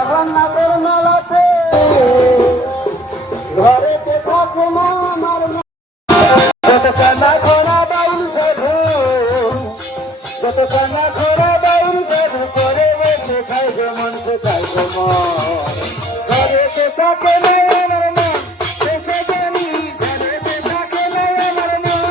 জগন্নাথের মেলাতে ঘরেতে থাকে মা আমার যত কান্না ঘোরা বাউল সাধু যত কান্না ঘোরা বাউল সাধু করে বসে খাই গো মন সে খাই গো মন ঘরেতে থাকে না আমার মন দেশে জানি ঘরেতে থাকে না আমার মন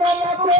মেলাতে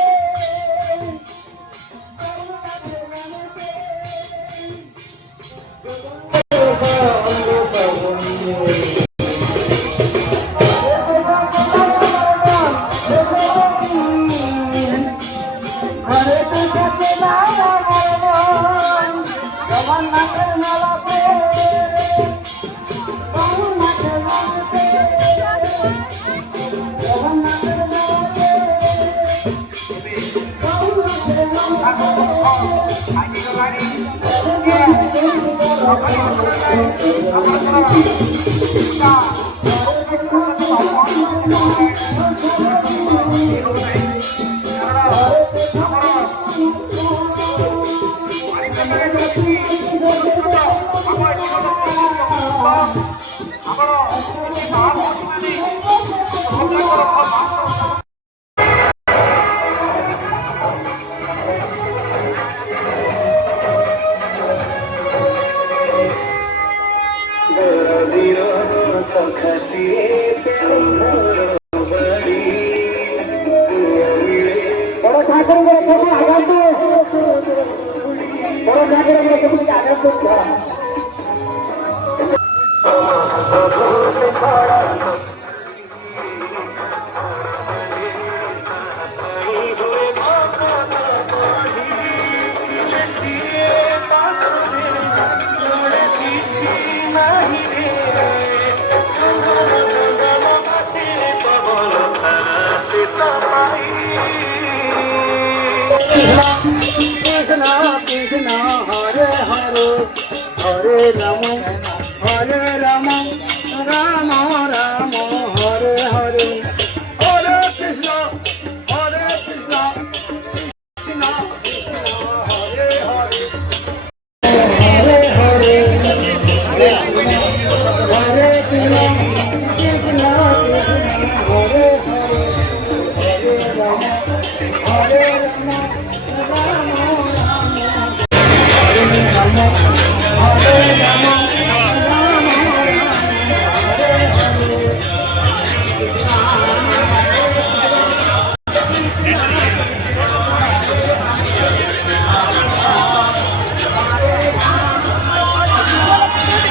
Krishna Hare Hare Hare Rama Hare Rama Rama Rama Hare Hare Hare Krishna Hare Krishna Krishna Krishna Hare Hare Hare Hare Hare Krishna Krishna Krishna Hare Hare Hare Rama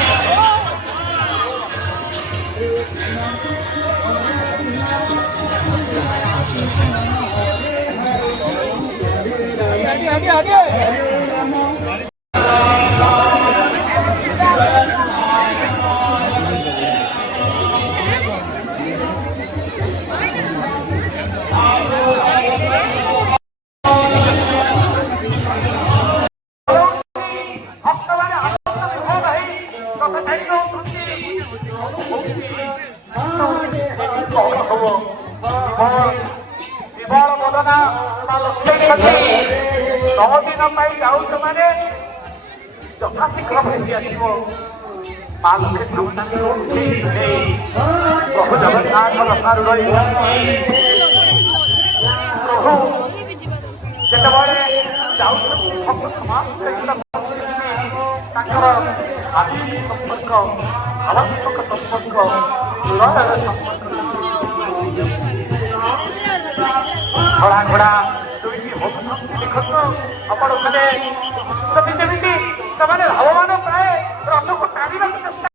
Hare Rama घोड़ा घोड़ा देखो अपन भगवान प्राय रथ को टाणी चेष्टा